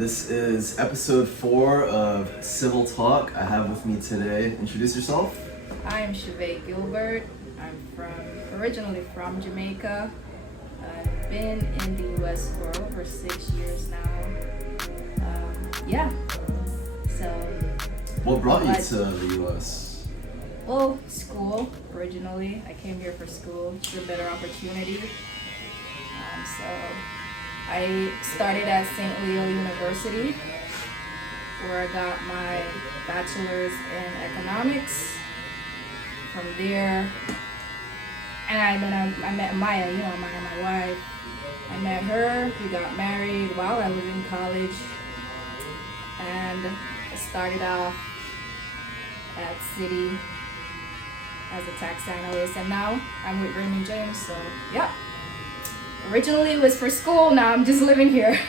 This is episode 4 of Civil Talk. I have with me today, introduce yourself. I am Sheavae Gilbert. I'm originally from Jamaica. I've been in the US for over 6 years now. What brought you to the US? Well, school originally. I came here for school. It's a better opportunity. So I started at St. Leo University, where I got my bachelor's in economics. From there, and then I met Maya, Maya, my wife. I met her, we got married while I was in college, and I started off at City as a tax analyst, and now I'm with Raymond James, so yeah. Originally it was for school, now I'm just living here.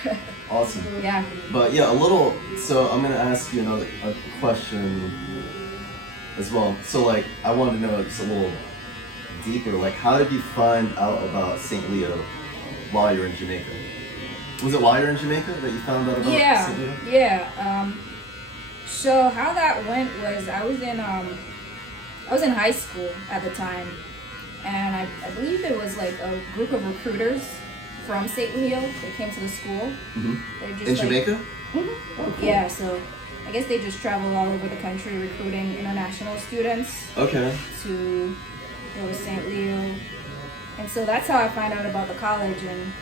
Awesome. Yeah. But yeah, so I'm gonna ask you a question as well. So I want to know just a little deeper, how did you find out about St. Leo while you're in Jamaica? Was it while you're in Jamaica that you found out about St. Leo? Yeah. So how that went was I was in high school at the time, and I believe it was a group of recruiters from St. Leo that came to the school. Mm-hmm. In Jamaica? Mm-hmm. Oh, cool. Yeah, so I guess they just travel all over the country recruiting international students. Okay. To go to St. Leo. And so that's how I found out about the college, and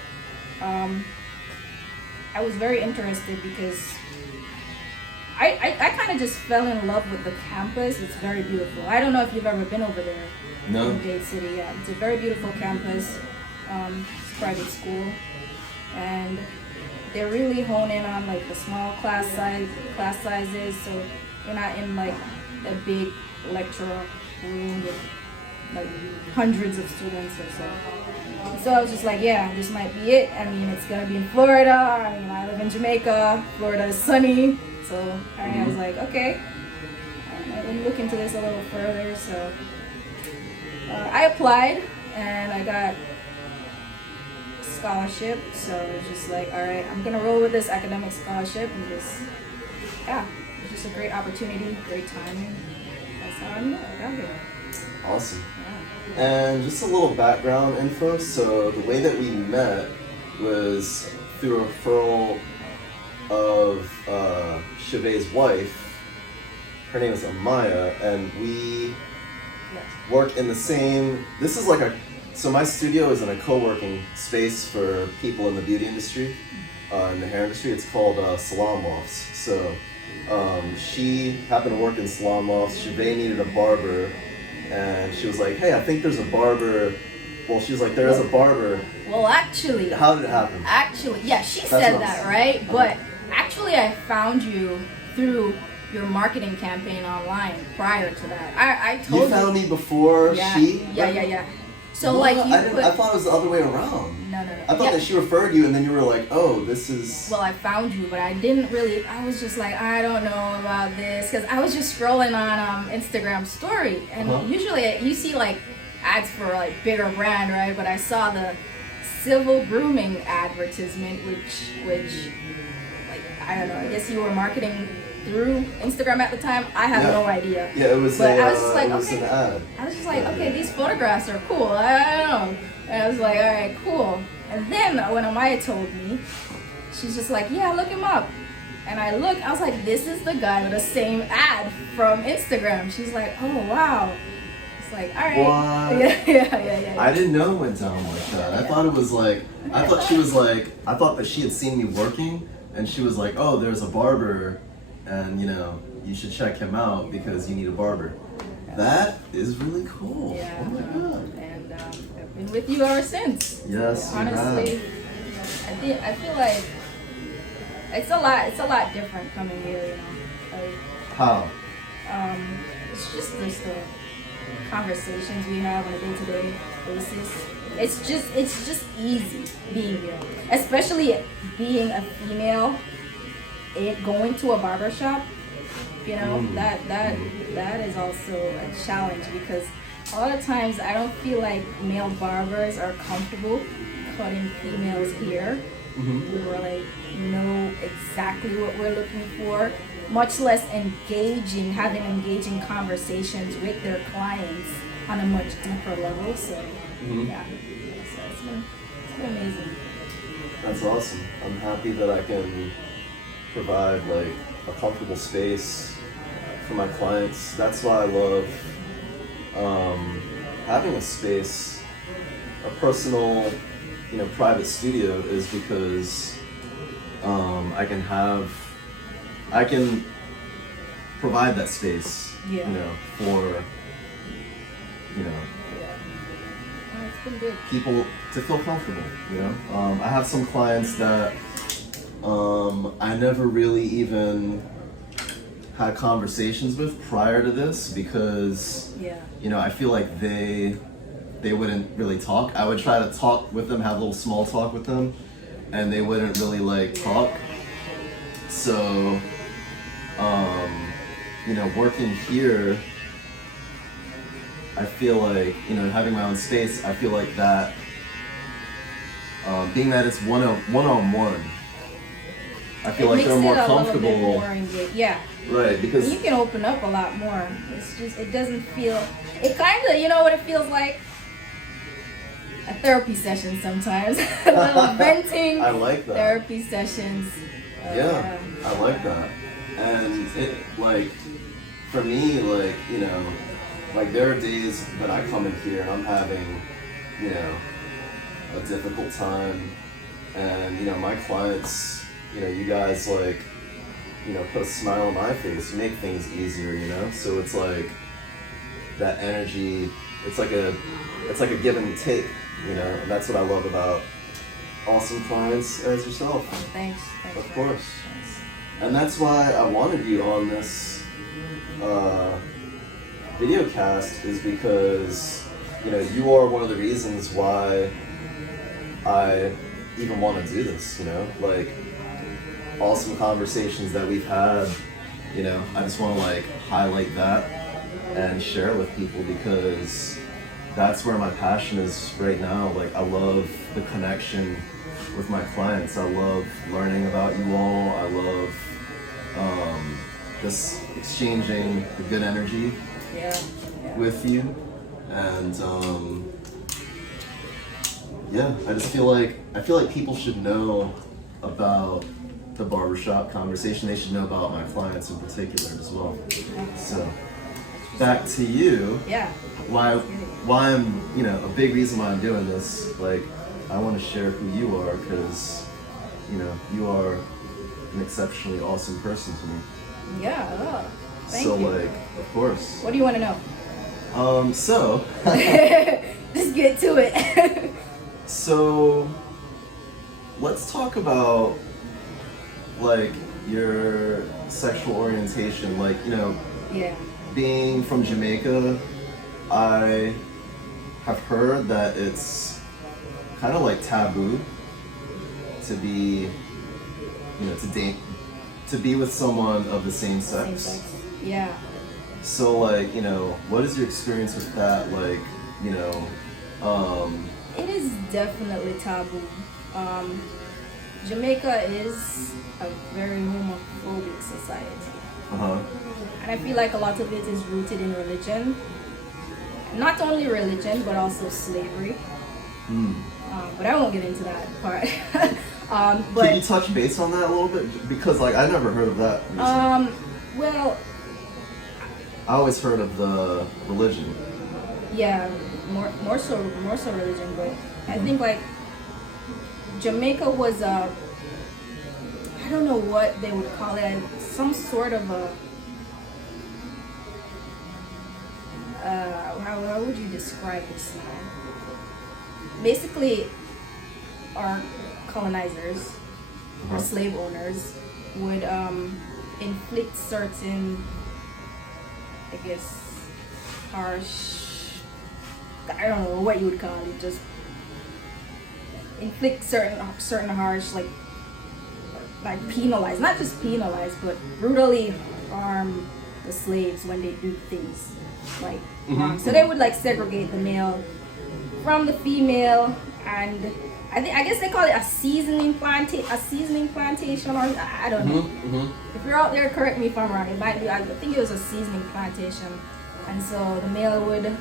I was very interested because I kind of just fell in love with the campus. It's very beautiful. I don't know if you've ever been over there. No. In Gate City, yeah. It's a very beautiful campus. It's a private school. And they're really honing on the small class sizes, so you're not in a big lecture room with hundreds of students or so. So I was just yeah, this might be it. I mean, it's gonna be in Florida. I live in Jamaica. Florida is sunny, so I was okay. I didn't look into this a little further, so I applied and I got scholarship, so it's just all right, I'm gonna roll with this academic scholarship, and it's just a great opportunity, great timing. That's how I got here. Awesome. Yeah. And just a little background info. So the way that we met was through a referral of Sheavae's wife. Her name is Amaya, and we work in the same. This is so my studio is in a co-working space for people in the beauty industry, in the hair industry. It's called Salon Lofts. So she happened to work in Salon Lofts. Sheavae needed a barber, and she was like, hey, I think there's a barber. Well, she was like, there is a barber. Well, actually. How did it happen? Actually, yeah, she said that, right? But actually I found you through your marketing campaign online prior to that. I told you. You found me before she? Yeah. So I thought it was the other way around. No. I thought that she referred you, and then you were like, oh, this is... Well, I found you, but I didn't really... I was just I don't know about this, because I was just scrolling on Instagram story, and usually you see ads for bigger brand, right? But I saw the civil grooming advertisement, which I don't know, I guess you were marketing through Instagram at the time. I have no idea. Yeah, it was. But I was just it was an ad. I was just okay, these photographs are cool. I don't know. And I was all right, cool. And then when Amaya told me, she's just yeah, look him up. And I looked. I was this is the guy with the same ad from Instagram. She's oh wow. It's all right. What? Yeah. I didn't know it went down like that. I thought it was I thought she was I thought that she had seen me working, and she was oh, there's a barber, and you should check him out because you need a barber. Yeah. That is really cool. Yeah. Oh my god. And I've been with you ever since. Yes. Honestly, I feel it's a lot different coming here. How? It's just the conversations we have on a day-to-day basis. It's just easy being here, especially being a female. Going to a barbershop, that is also a challenge, because a lot of times I don't feel like male barbers are comfortable cutting females' hair. We were like, know exactly what we're looking for, much less having engaging conversations with their clients on a much deeper level. So yeah, so it's been amazing. That's awesome. I'm happy that I can provide like a comfortable space for my clients. That's why I love having a space, a personal, private studio, is because I can provide that space, for It's been good. people to feel comfortable. I have some clients that I never really even had conversations with prior to this because I feel like they wouldn't really talk. I would try to talk with them, have a little small talk with them, and they wouldn't really talk. So working here, I feel like, having my own space, I feel like that, being that it's one-on-one, I feel like they're more comfortable. Right, because you can open up a lot more. It's just, it doesn't feel, it kind of, what it feels like? A therapy session sometimes. A little venting. I like that. Therapy sessions. Yeah, I like that. And it, for me, there are days that I come in here and I'm having, a difficult time. And, my clients, you guys, put a smile on my face, you make things easier, So it's like that energy, it's like a give and take, and that's what I love about awesome clients as yourself. Thanks. Of course. And that's why I wanted you on this video cast, is because, you are one of the reasons why I even want to do this, awesome conversations that we've had, I just want to highlight that and share it with people, because that's where my passion is right now. I love the connection with my clients. I love learning about you all. I love just exchanging the good energy with you. And I just feel like people should know about the barbershop conversation. They should know about my clients in particular as well. So back to you. Yeah. Why I'm, a big reason why I'm doing this, I want to share who you are, because, you are an exceptionally awesome person to me. Yeah. Thank you. Of course. What do you want to know? So. Just get to it. So, let's talk about, your sexual orientation. Being from Jamaica, I have heard that it's kind of taboo to be, to date, to be with someone of the same sex. Yeah. So what is your experience with that? It is definitely taboo. Jamaica is a very homophobic society. And I feel like a lot of it is rooted in religion. Not only religion, but also slavery. But I won't get into that part. But can you touch base on that a little bit? Because I never heard of that. Well, I always heard of the religion. Yeah, more so religion, but I think Jamaica was I don't know what they would call it, some sort of a how would you describe this now? Basically, our colonizers or slave owners would inflict certain, I guess, harsh, I don't know what you would call it, just inflict certain harsh, penalize, not just penalize, but brutally harm the slaves when they do things wrong. So they would segregate the male from the female, and I guess they call it a seasoning plantation, or I don't know. If you're out there, correct me if I'm wrong. It might be. I think it was a seasoning plantation, and so the male would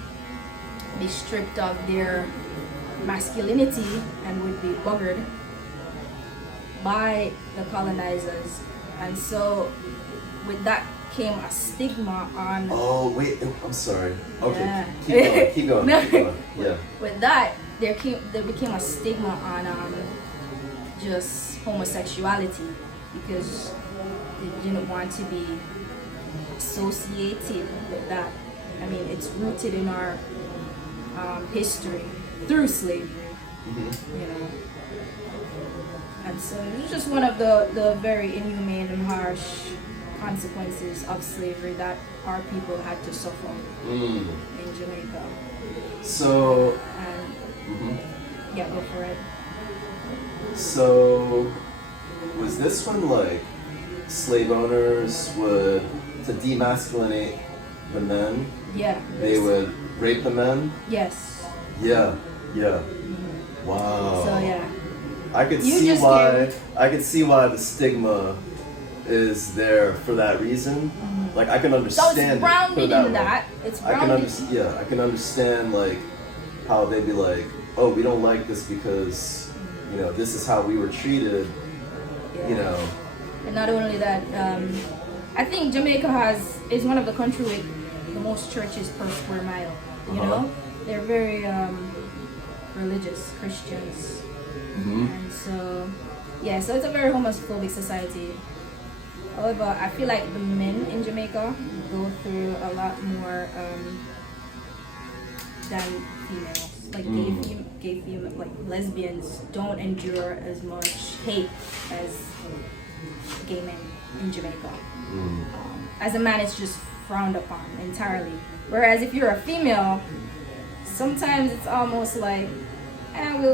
be stripped of their masculinity and would be buggered by the colonizers, and so with that came a stigma on. Oh wait, I'm sorry. Okay, Yeah. keep going. No. Keep going. Yeah. With that, there became a stigma on just homosexuality because they didn't want to be associated with that. I mean, it's rooted in our history through slavery, you know. And so it was just one of the very inhumane and harsh consequences of slavery that our people had to suffer in Jamaica. So, And yeah, go for it. so was this when like slave owners would, to demasculinate the men, Yeah. they would rape the men? Yes. Yeah, yeah. Wow. So yeah. I could You see just why. I could see why the stigma is there for that reason. Like I can So understand. it's it, put grounded it that in way. that. It's I can grounded. understand. Yeah, I can understand like how they'd be like, oh, we don't like this because you know this is how we were treated. Yeah. You know. And not only that, I think Jamaica is one of the country with the most churches per square mile. You know, they're very religious Christians, and so yeah, so it's a very homophobic society. However, I feel like the men in Jamaica go through a lot more than females. Like gay female, like lesbians don't endure as much hate as gay men in Jamaica. As a man, it's just frowned upon entirely. Whereas if you're a female, sometimes it's almost like,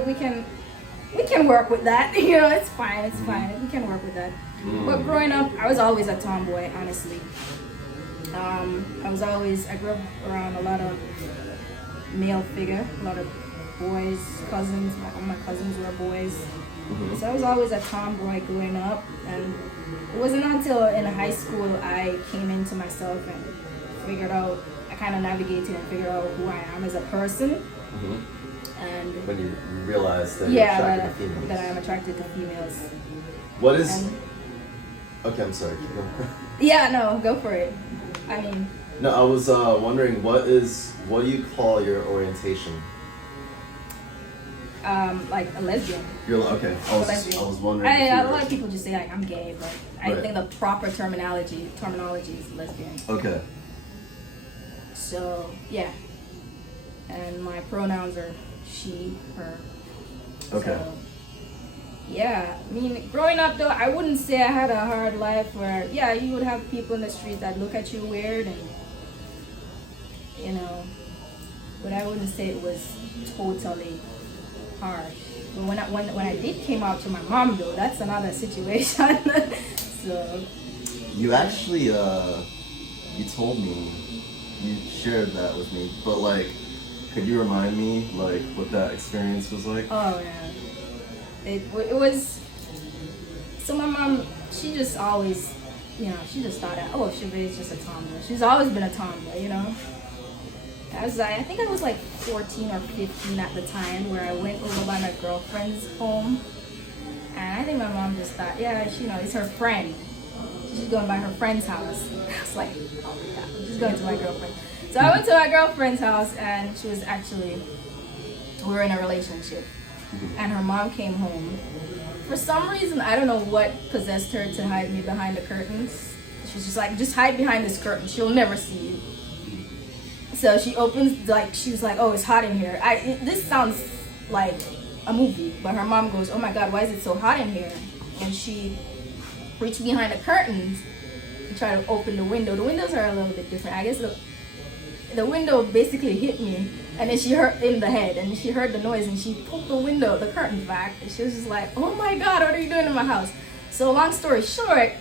we can work with that. You know, it's fine. We can work with that. But growing up, I was always a tomboy, honestly. I grew up around a lot of male figure, a lot of boys, cousins. All my cousins were boys. So I was always a tomboy growing up, and it wasn't until in high school I came into myself and figured out, I kind of navigated and figured out who I am as a person. And When you realize that you're attracted to females. that I am attracted to females. What is? And- Okay, I'm sorry. Keep going. Yeah, no, go for it. I mean, No, I was wondering what do you call your orientation? like a lesbian. You're okay. I was wondering. if you A were- lot of people just say like I'm gay, but I Right. think the proper terminology is lesbian. Okay. So yeah, and my pronouns are she, her. Okay. So, yeah, I mean, growing up though, I wouldn't say I had a hard life where, yeah, you would have people in the street that look at you weird and, you know, but I wouldn't say it was totally hard. But when I did came out to my mom though, that's another situation. So. You actually, you told me, you shared that with me, but like, could you remind me like what that experience was like? Oh yeah. It was, so my mom, she just always, you know, she just thought that, oh, Sheavae is just a tomboy. She's always been a tomboy, you know. I think I was like 14 or 15 at the time where I went over by my girlfriend's home. And I think my mom just thought, yeah, she, you know, it's her friend. She's going by her friend's house. I was like, oh yeah, I'm just going to my girlfriend. So I went to my girlfriend's house and she was actually, we were in a relationship. And her mom came home. For some reason, I don't know what possessed her to hide me behind the curtains. She was just like, just hide behind this curtain. She'll never see you. So she opens, like, she was like, oh, it's hot in here. This sounds like a movie. But her mom goes, oh my God, why is it so hot in here? And she reached behind the curtains and tried to open the window. The windows are a little bit different. I guess the window basically hit me. And then she heard in the head, and she heard the noise, and she pulled the curtains back, and she was just like, oh my God, what are you doing in my house? So long story short,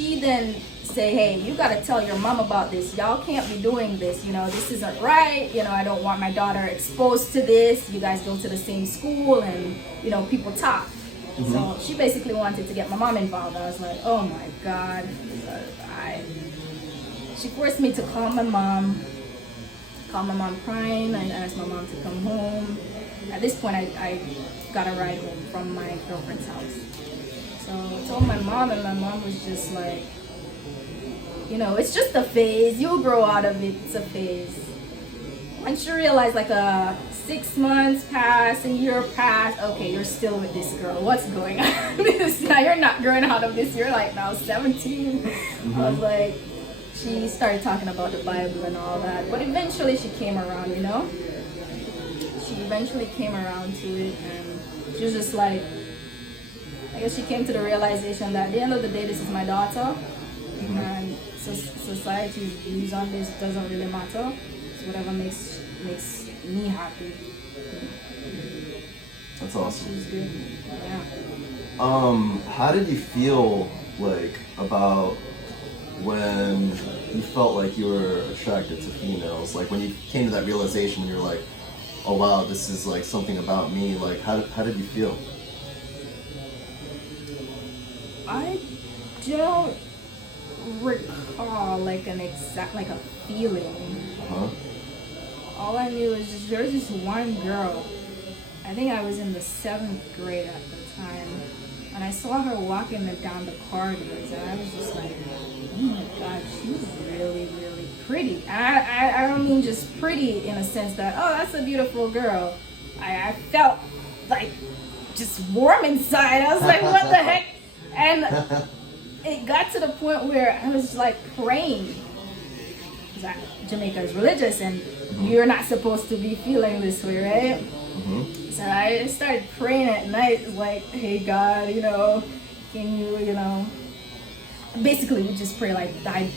she then say, hey, you gotta tell your mom about this. Y'all can't be doing this. You know, this isn't right. You know, I don't want my daughter exposed to this. You guys go to the same school and, you know, people talk. So she basically wanted to get my mom involved. I was like, oh my God. She forced me to call my mom crying. I asked my mom to come home. At this point, I got a ride home from my girlfriend's house. So I told my mom, and my mom was just like, you know, it's just a phase. You'll grow out of it. It's a phase. Once you realize, like, 6 months pass, a year pass, okay, you're still with this girl. What's going on? Because now you're not growing out of this. You're like now 17. I was like, she started talking about the Bible and all that. But eventually she came around, you know? She eventually came around to it, and she was just like, I guess she came to the realization that at the end of the day, this is my daughter. And society's views on this doesn't really matter. It's whatever makes me happy. That's awesome. She's good. Yeah. How did you feel like about when you felt like you were attracted to females? Like when you came to that realization, when you were like, oh wow, this is like something about me. Like how did you feel? I don't recall like an exact, like a feeling. All I knew is just there was this one girl. I think I was in the 7th grade at the time, and I saw her walking down the corridors, and I was just like, oh my God, she's really, really pretty. And I don't mean just pretty in a sense that, oh, that's a beautiful girl. I felt like just warm inside. I was like, what the heck? And it got to the point where I was like praying. Because Jamaica is religious, and you're not supposed to be feeling this way, right? So I started praying at night, like, hey God, you know, can you, you know, basically we just pray like,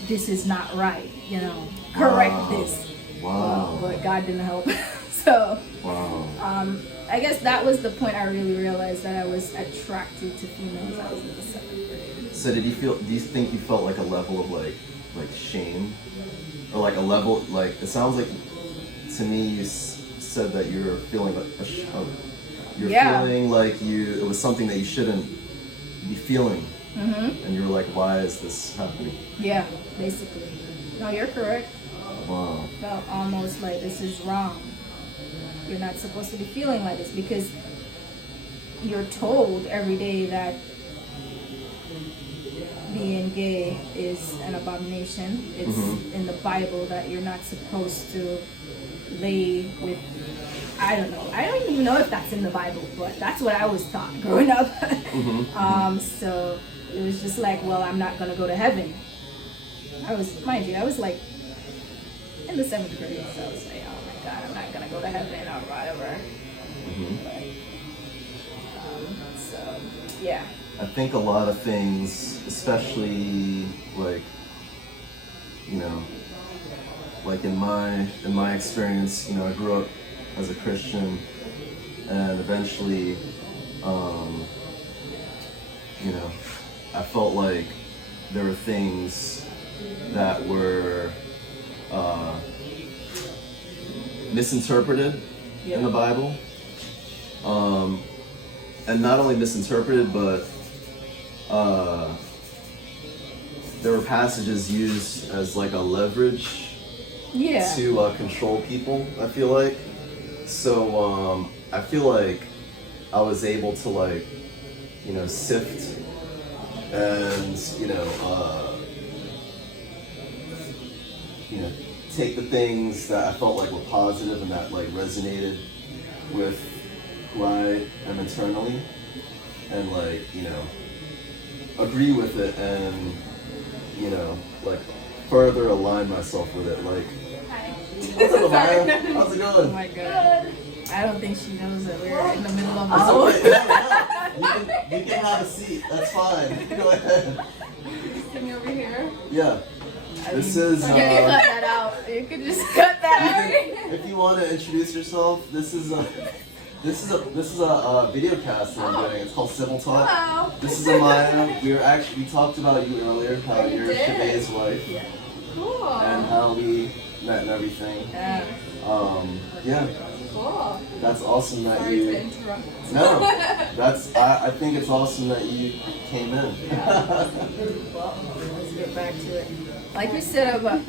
this is not right, you know, correct this. Wow. But God didn't help. So, wow. I guess that was the point I really realized that I was attracted to females. I was in the 7th grade. So do you think you felt like a level of like shame? Or like a level, like, it sounds like to me you said that you're feeling feeling like it was something that you shouldn't be feeling. And you were like, why is this happening? Yeah, basically. No, you're correct. Wow. Felt almost like this is wrong. You're not supposed to be feeling like this, because you're told every day that being gay is an abomination. It's in the Bible that you're not supposed to lay with, I don't know. I don't even know if that's in the Bible, but that's what I was taught growing up. So it was just like, well, I'm not gonna go to heaven. I was like in the 7th grade, so I was like, oh my God, I'm not gonna go to heaven or whatever. So yeah. I think a lot of things, especially like, you know, like in my experience, you know, I grew up as a Christian, and eventually, you know, I felt like there were things that were misinterpreted in the Bible, and not only misinterpreted, but there were passages used as like a leverage to control people, I feel like. So I feel like I was able to, like, you know, sift and, you know, take the things that I felt like were positive and that like resonated with who I am internally, and like, you know, agree with it and, you know, like further align myself with it. Like, Hi. What's up, Amaya? How's it going? Oh my God. I don't think she knows that we're in the middle of That's the okay. No. You can have a seat. That's fine. Go ahead. thing over here. Yeah. This is. You can cut that out. You can just cut that out. If you want to introduce yourself, this is This is a video cast that I'm doing. It's called Civil Talk. Hello. This is Amaya. We talked about you earlier, how you're Sheavae's wife, Yeah. Cool. and how we met and everything. Yeah. Yeah. Cool. That's awesome that Sorry you. to interrupt. No, that's. I think it's awesome that you came in. Well, let's get back to it. Like you said about,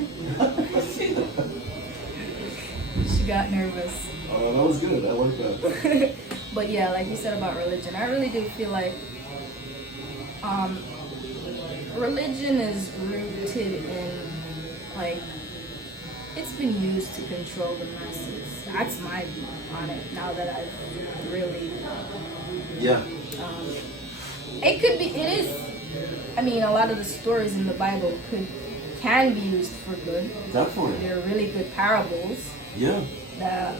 she got nervous. Oh, that was good. I like that. But yeah, like you said about religion, I really do feel like religion is rooted in, like, it's been used to control the masses. That's my view on it now that I've really Yeah. it could be, it is, I mean, a lot of the stories in the Bible can be used for good. Definitely. They're really good parables Yeah. that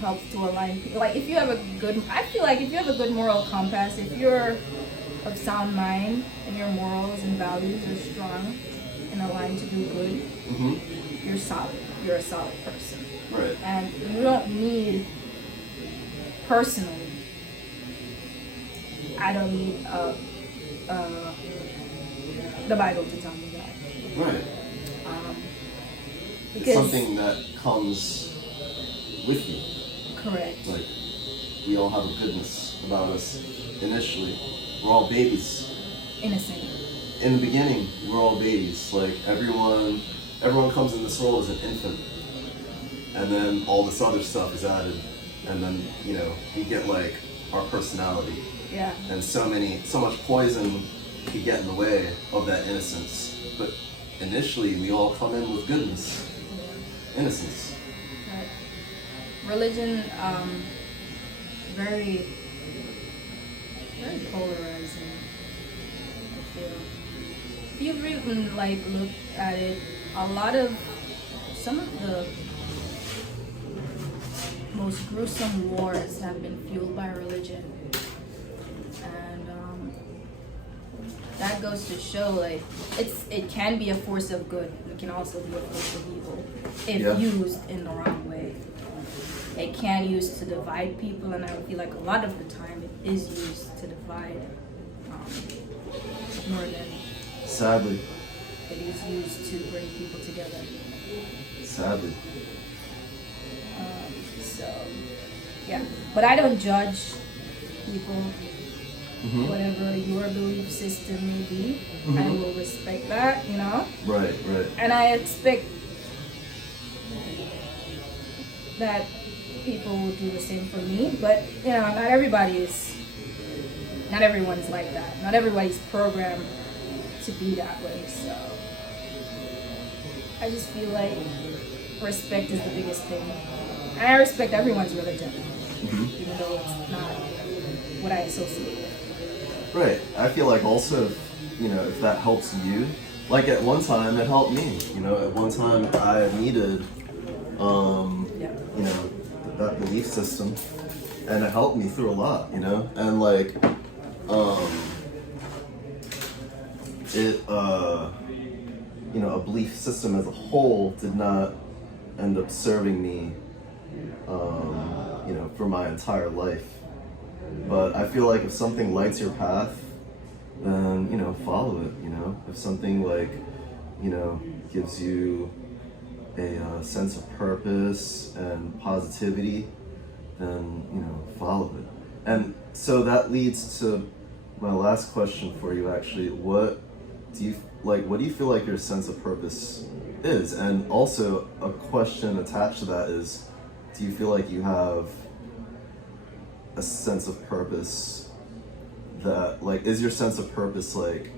help to align people. Like, if you have a good, I feel like if you have a good moral compass, if you're of sound mind and your morals and values are strong and aligned to do good, you're solid. You're a solid person. Right. And you don't need, personally, I don't need the Bible to tell me that. Right. It's Because, something that comes with you. correct. Like, we all have a goodness about us initially. We're all babies. Innocent. In the beginning, we're all babies. Like, everyone comes in this world as an infant. And then all this other stuff is added. And then, we get, like, our personality. Yeah. And so much poison could get in the way of that innocence. But initially, we all come in with goodness. Innocence. Right. Religion, very, very polarizing, I feel. If you've even, like, looked at it, some of the most gruesome wars have been fueled by religion. And that goes to show, like, it can be a force of good. It can also be a force of evil if used in the wrong way. It can use to divide people, and I feel like a lot of the time it is used to divide more than Sadly. it is used to bring people together. Sadly. So, yeah. But I don't judge people, whatever your belief system may be. I will respect that, Right. And I expect that people will do the same for me. But, not everyone's like that. Not everybody's programmed to be that way. So, I just feel like respect is the biggest thing. And I respect everyone's religion, even though it's not what I associate with. Right. I feel like also, if that helps you, like at one time it helped me. At one time I needed, that belief system, and it helped me through a lot, and like, a belief system as a whole did not end up serving me, for my entire life. But I feel like if something lights your path, then, follow it, If something like, gives you a sense of purpose and positivity, then, follow it. And so that leads to my last question for you, actually. What do you feel like your sense of purpose is? And also a question attached to that is, do you feel like you have a sense of purpose that, like, is your sense of purpose, like,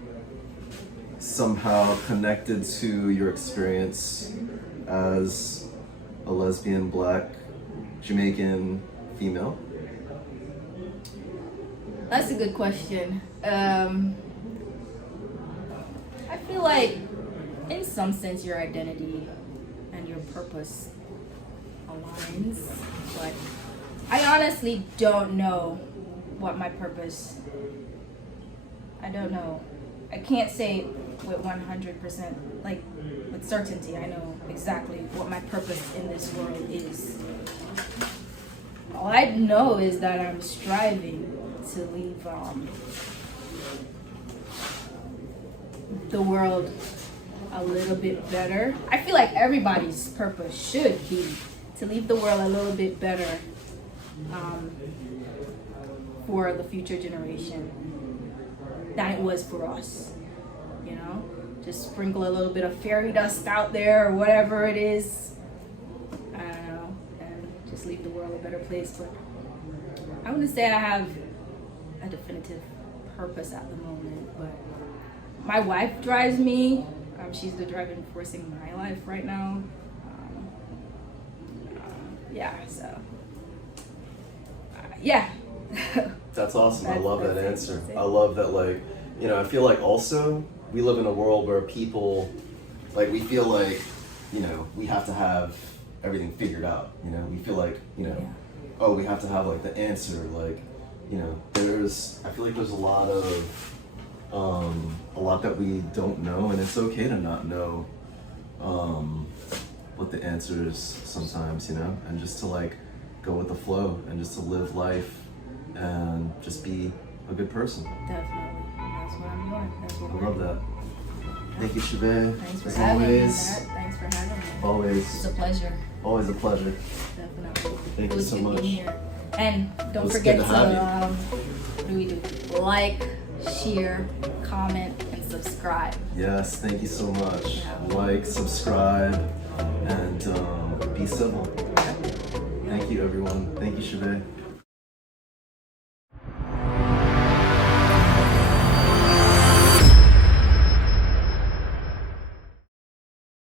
somehow connected to your experience as a lesbian, Black, Jamaican female? That's a good question. I feel like, in some sense, your identity and your purpose aligns, but I honestly don't know what my purpose. I don't know. I can't say with 100%, like, with certainty. I know exactly what my purpose in this world is. all I know is that I'm striving to leave the world a little bit better. I feel like everybody's purpose should be to leave the world a little bit better for the future generation than it was for us. You know, just sprinkle a little bit of fairy dust out there or whatever it is. I don't know, and just leave the world a better place. But I wouldn't say I have a definitive purpose at the moment, but my wife drives me. She's the driving force in my life right now. Yeah, so yeah. That's awesome. I love that answer. I love that, like, you know, I feel like also we live in a world where people, like, we feel like, you know, we have to have everything figured out. You know, we feel like, you know, oh, we have to have like the answer. Like, you know, I feel like there's a lot that we don't know, and it's okay to not know what the answer is sometimes, you know, and just to like go with the flow and just to live life and just be a good person. Definitely. That's what I'm doing. I love that. Thank you, Sheavae. Thanks for As having me, always. Matt. Thanks for having me. Always. It's a pleasure. Always a pleasure. Definitely. Thank you so much. Being here. And don't It's forget good to, to have you. what do we do? Like, share, comment, and subscribe. Yes, thank you so much. Yeah. Like, subscribe, and be civil. Thank you, everyone. Thank you, Sheavae.